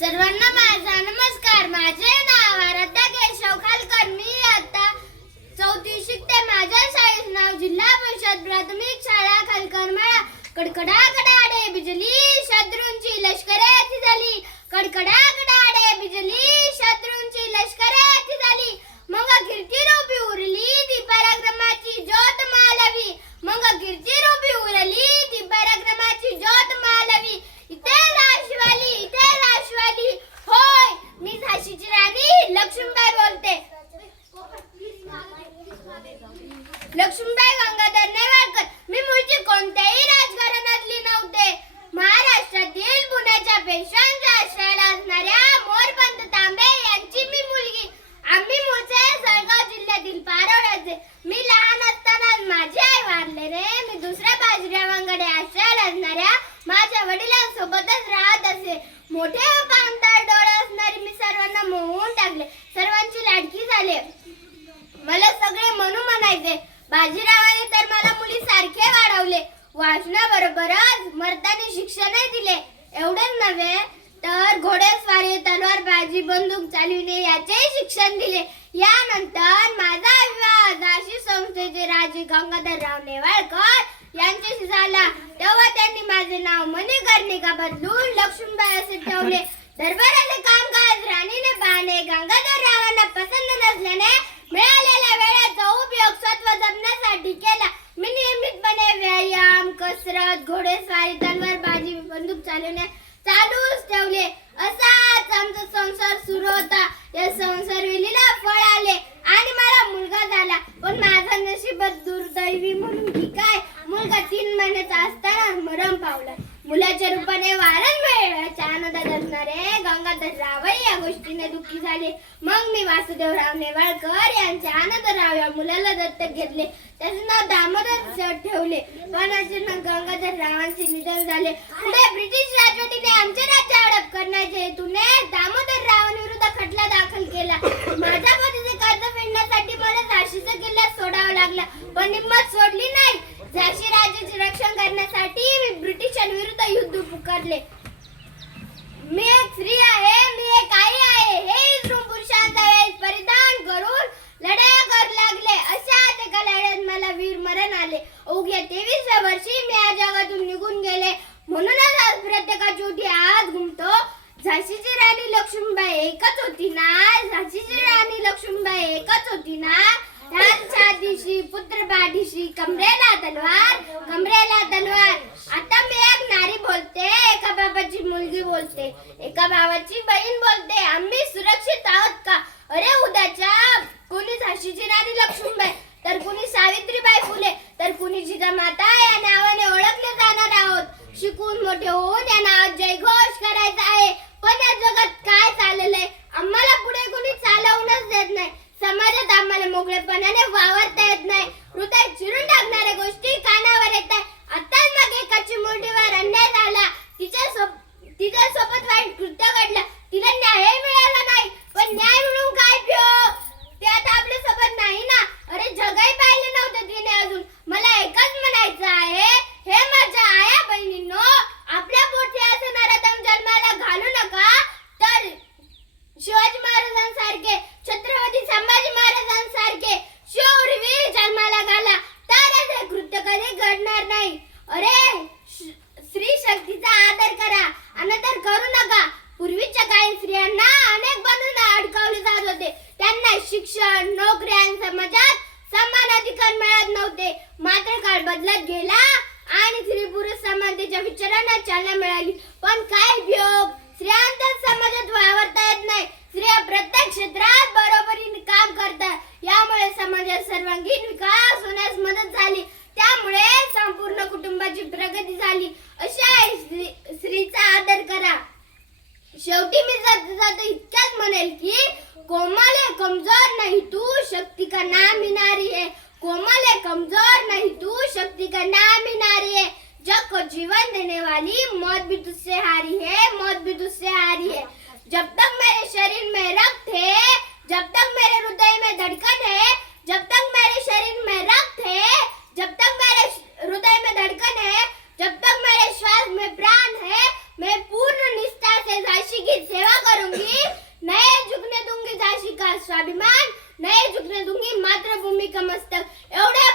सर्वांना माझा नमस्कार. माझे नाव आराध्या केशव खालकर. मी आता 4थी शिकते. माझ्या शाळेचे नाव जिल्हा परिषद प्राथमिक शाळा खालकरमाळा. कडकडाकडे बिजली शत्रूंची लष्करे ती झाली. कडकडाकडे बिजली शत्रूंची लष्करे ती झाली. मग कीर्ती रूपी उरली ती पराक्रमाची ज्योत मालवी. मग कीर्ती रूपी उरली ती पराक्रमाची ज्योत मालवी. इथे राष्ट्रवादी होय, मी झाशीची राणी लक्ष्मीबाई बोलते. लक्ष्मीबाई गंगाधर नेवाळकर. मी मूळची कोणत्याही राजघराण्यातली नव्हते. महाराष्ट्रातील पुण्याच्या पेशव्यांच्या आश्रयाला असणाऱ्या मोरपंत तांबे यांची मी मुलगी. आम्ही मूळचे जळगाव जिल्ह्यातील पारोळ्याचे. मी लहान असताना माझे आई वारले रे. मी दुसऱ्या बाजीरावांकडे आश्रयाला असणाऱ्या माझ्या वडिलांसोबतच राहत असे. मोठे पांढर डोळे असणारी मी सर्वांना मोहून टाकले. सर्वांची लाडकी झाले. मला सगळे म्हणू म्हणायचे. बाजीरावाने तर मला मुलीसारखे वाढवले. वाचनाबरोबरच मर्दानी शिक्षणही दिले. एवढेच नव्हे तर घोडेस्वारी, तलवारबाजी, बंदूक चालविणे याचेही शिक्षण दिले. यानंतर माझा विवाह झाशी संस्थेचे राजे गंगाधरराव नेवाळकर यांच्याशी झाला. तेव्हा त्यांनी माझे नाव मणिकर्णिका बदलून लक्ष्मीबाई असे ठेवले. दरबाराचे कामकाज राणीने पाहणे गंगाधररावांना पसंत नसल्याने मिळालेल्या वेळेचा उपयोग सत्व जपण्यासाठी केला. मी नियमितपणे व्यायाम, कसरत, घोडेस्वारी, तलवारबाजी, बंदूक चालवणे चालूच ठेवले. असाच आमचा संसार सुरू होता. या संसार वेलीला फळ आले आणि मला मुलगा झाला. पण माझा नशीब दुर्दैवी म्हणून की काय, मुलगा 3 महिन्याचा असताना मरण पावला. मुलाच्या रूपाने वारण मिळाल्याच्या आनंदात असणारे गंगाधरराव या गोष्टीने दुःखी झाले. मग मी वासुदेवराव नेवाळकर यांच्या आनंदराव या मुलाला दत्तक घेतले. त्याचे नाव दामोदर ठेवले. पण अचानक गंगाधररावांचे निधन झाले. पुढे ब्रिटिश राजवटीने आमचे राज्य हडप करण्याच्या हेतूने दामोदररावांविरुद्ध खटला दाखल केला. माझ्या पतीचे कर्ज फेडण्यासाठी मला झाशीचा किल्ला सोडावा लागला. पण हिंमत सोडली नाही. झाशी राज्याचे रक्षण करण्यासाठी मी ब्रिटिशांविरुद्ध युद्ध पुकारले. मी एक स्त्री आहे, मी एक आई आहे हे विसरून पुरुषांचा वेश परिधान करून लढाया करू लागले. अशाच एका लढ्यात मला वीर मरण आले. अवघ्या 23व्या वर्षी मी या जगातून निघून गेले. म्हणूनच आज प्रत्येकाची ओठी आज घुमतो. झाशीची राणी लक्ष्मीबाई एकच होती ना. झाशीची राणी लक्ष्मीबाई एकच होती ना. छातीशी पुत्र पाठीशी कमरेला तलवार, कमरेला तलवार. आता मी एक नारी बोलते, एका बाबाची मुलगी बोलते, एका भावाची बहीण बोलते. आम्ही सुरक्षित आहोत का? अरे उद्याच्या कोणी झाशीची राणी लक्ष्मीबाई, तर कोणी सावित्रीबाई फुले, तर कोणी जिजामाता या नावाने ओळखले जाणार आहोत. शिकून मोठे होऊन या नावात जयघोष करायचा आहे. पण या जगात काय चाललेलं आहे? आम्हाला पुढे कोणी चालवूनच देत नाही. समाजात आम्हाला मोकळेपणाने वावरता येत नाही. हृदय चिरून टाकणाऱ्या गोष्टी कानावर येत आहे. आताच मग एकाची मुठीवर अन्याय झाला. तिच्यासोबत वाईट कृत्य घडलं. तिला न्याय मिळाला नाही. पण न्याय मिळून काय उपयोग? ते आता आपल्या सोबत नाही ना. अरे जगही पाहिले नव्हते तिने अजून. मला एकच म्हणायचं आहे, हे माझ्या आया बहिणींनो, आपल्या पोटी असे नराधम जन्माला घालू नका. तर शिवाजी महाराजांसारखे, छत्रपती संभाजी महाराजांसारखे शौर्यवीर जन्माला घाला. तरच हे कृत्य कधी घडणार नाही. अरे स्त्री शक्तीचा आदर करा, अनादर करू नका. पूर्वीच्या काळी स्त्रियांना अनेक बंधने अडकवले जात होते. त्यांना शिक्षण, नोकरी आणि समाजात समान अधिकार मिळत नव्हते. मात्र काळ बदलत गेला आणि स्त्री पुरुष समानतेच्या विचारांना चालना मिळाली. पण काय उपयोग? स्त्रियांना समाजात वावरता येत नाही. स्त्रिया प्रत्येक क्षेत्रात बरोबरीने काम करतात. यामुळे समाजात सर्वांगीण विकास होण्यास मदत झाली. त्यामुळे संपूर्ण कुटुंबाची प्रगती झाली. अशा स्त्रीचा आदर करा. शेवटी मी जाता इतक्याच म्हणेल की कोमल है कमजोर नहीं तू, शक्ति का नाम ही नारी है. कोमल है कमजोर नहीं तू, शक्ति का नाम ही नारी है. जग को जीवन देने वाली मौत भी तुझसे हारी है, मौत भी तुझसे हारी है. जब तक मेरे शरीर में रक्त है, जब तक मेरे हृदय में धड़कन है, जब तक मेरे शरीर में रक्त है, जब तक मेरे हृदय में धड़कन है, जब तक मेरे श्वास में प्राण है, मैं पूर्ण निष्ठा से झांसी की सेवा करूंगी, नहीं झुकने दूंगी झांसी का स्वाभिमान, नहीं झुकने दूंगी मातृभूमि का मस्तक. एवढे